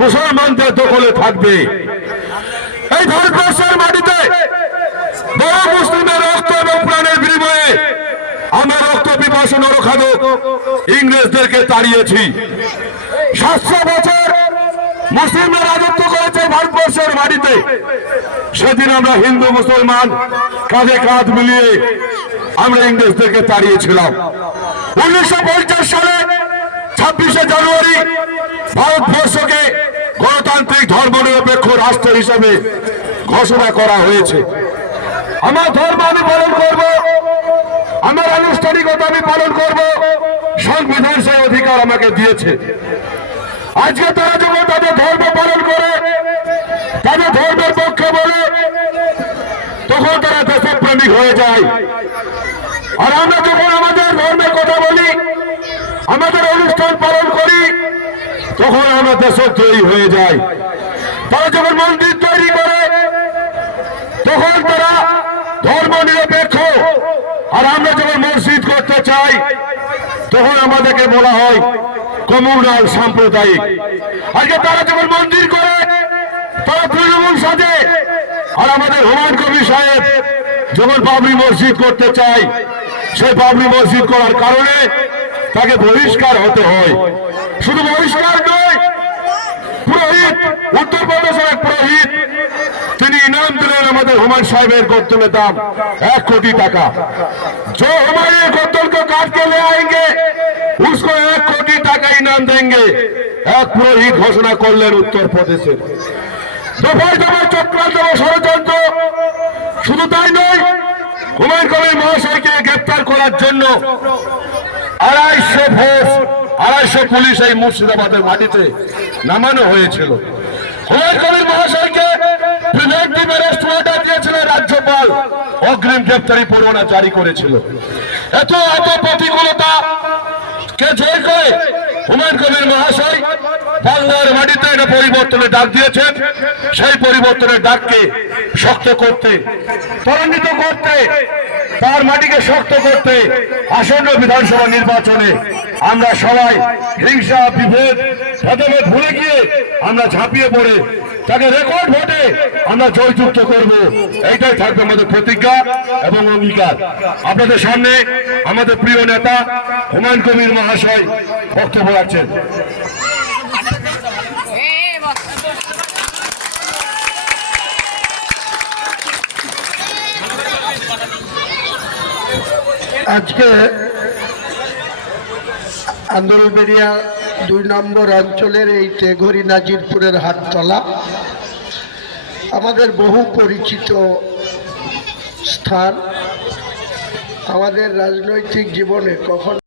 মুসলমানদের দখলে থাকবে। এই ভারতবর্ষের মাটিতে বড় মুসলিমের রক্ত এবং প্রাণের বিনিময়ে আমরা রক্ত পিপাসু নরখাদক ইংরেজদেরকে তাড়িয়েছি। 700 বছর মুসলিমরা রাজত্ব করেছে ভারতবর্ষের মাটিতে। সেদিন আমরা হিন্দু মুসলমান কাঁধে কাঁধ মিলিয়ে আমরা ইংরেজদেরকে তাড়িয়েছিলাম। 1950 সালে 26শে জানুয়ারি ভারতবর্ষকে গণতান্ত্রিক ধর্মনিরপেক্ষ রাষ্ট্র হিসেবে ঘোষণা করা হয়েছে। আমার ধর্ম আমি পালন করব, আমার আনুষ্ঠানিকতা আমি পালন করব, সংবিধান সেই অধিকার আমাকে দিয়েছে। আজকে তারা যখন তাদের ধর্ম পালন করে, তাদের ধর্মের পক্ষে বলে, তখন তারা দেশপ্রেমিক হয়ে যায়। আর আমরা যখন আমাদের ধর্মের কথা বলি, আমাদের অনুষ্ঠান পালন করি, তখন আমরা দেশদ্রোহী হয়ে যাই। তারা যখন মন্দির তৈরি করে, তখন তারা ধর্ম নিরপেক্ষ। আর আমরা যখন মসজিদ করতে চাই, তখন আমাদেরকে বলা হয় কমিউনাল সাম্প্রদায়িক। আজকে তারা যখন মন্দির করে, তারা তৃণমূল সাজে। আর আমাদের হুমায়ুন কবির সাহেব যখন বাবরি মসজিদ করতে চায়, সেই বাবরি মসজিদ করার কারণে তাকে বহিষ্কার হতে হয়। শুধু বহিষ্কার নয়, পুরোহিত, উত্তরপ্রদেশের এক পুরোহিত, তিনি ইনাম দিলেন আমাদের হুমায়ুন সাহেবের গর্দনের দাম 1 কোটি টাকা। जो हमारे गद्दल को काट के ले आएंगे उसको 1 कोटी টাকা इनाम देंगे। এক পুরোহিত ঘোষণা করলেন উত্তরপ্রদেশে। দফায় দফায় চক্রান্ত ষড়যন্ত্র। শুধু তাই নয়, হুমায়ুন কবির মহাশয়কে গ্রেপ্তার করার জন্য 250 ফোর্স, 250 পুলিশ এই মুর্শিদাবাদের মাটিতে নামানো হয়েছিল। হুমায়ুন কবির মহাশয়কে প্রিভেন্টিভ অ্যারেস্ট অর্ডার দিয়েছিলেন রাজ্যপাল, অগ্রিম গ্রেপ্তারি পরোয়ানা জারি করেছিল। এত প্রতিকূলতা কে জয় করে হুমায়ুন কবির মহাশয় বাংলার মাটিতে একটা পরিবর্তনের ডাক দিয়েছেন। সেই পরিবর্তনের ডাককে শক্ত করতে, ত্বরান্বিত করতে, তার মাটিকে শক্ত করতে আসন্ন বিধানসভা নির্বাচনে আমরা সবাই হিংসা, বিভেদ, ভেদাভেদ ভুলে গিয়ে আমরা ঝাঁপিয়ে পড়ে তাকে রেকর্ড ভোটে আমরা জয়যুক্ত করব। এইটাই থাকবে আমাদের প্রতিজ্ঞা এবং অঙ্গীকার। আপনাদের সামনে আমাদের প্রিয় নেতা হুমায়ুন কবির মহাশয় বক্তব্য রাখছেন। আজকে আন্দোলনবেড়িয়া 2 নম্বর অঞ্চলের এই তেঘরি নাজিরপুরের হাটতলা আমাদের বহু পরিচিত স্থান। আমাদের রাজনৈতিক জীবনে কখনো